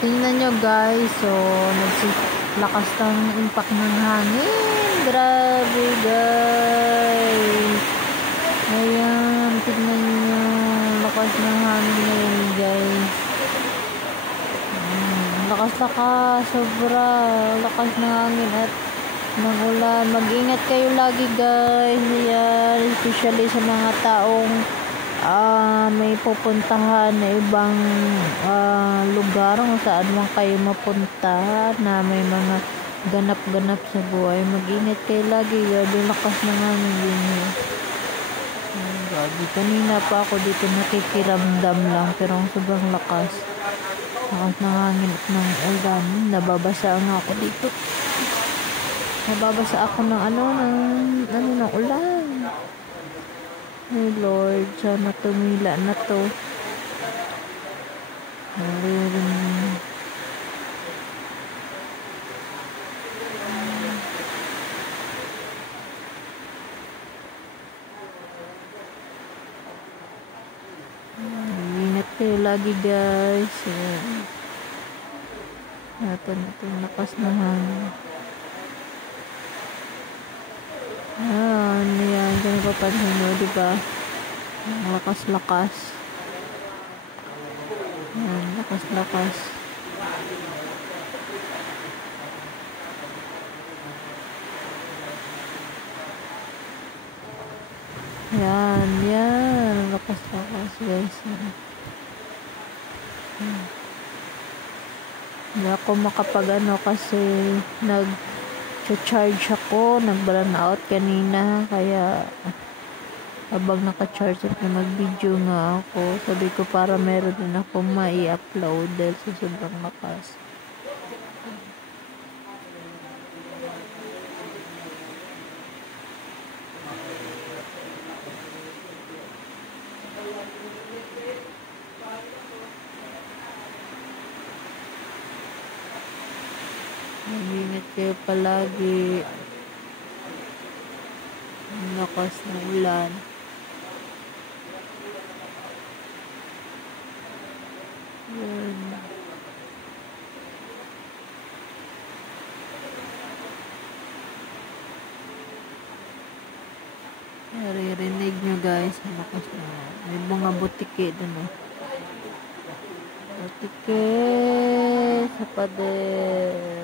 Tingnan nyo guys, so lakas ng impact ng hangin. Grabe guys. Ayan, tingnan nyo. Lakas ng hangin ngayon guys. Lakas-lakas, sobra. Lakas ng hangin at ng ulan. Mag-ingat kayo lagi guys. Ayan, especially sa mga taong may pupuntahan na ibang lugar kung saan man kayo mapunta na may mga ganap-ganap sa buhay. Mag-ingat kayo lagi. Grabe lakas ng hangin din. Grabe, kanina pa ako dito nakikiramdam lang pero ang sobrang lakas. Lakas ng hangin at ng ulan. Nababasa nga ako dito. Nababasa ako ng ng ulan. Ay Lord, sana tumila na to. Ingat kayo lagi guys. Natin lakas na hangin. Yan, kung napapansin mo, diba? Lakas-lakas. Yan, lakas-lakas. Yan, lakas-lakas guys. Hindi ako makapag-ano kasi nag-charge ako, nag-burn out kanina, kaya habang naka-charge at na mag-video nga ako, sabi ko para meron din ako mai-upload dahil sa sobrang lakas. Mag-ingat kayo palagi. Ang lakas ng ulan. Yan. Naririnig nyo guys. Ang lakas na. May mga butike dun. Butike sa pader.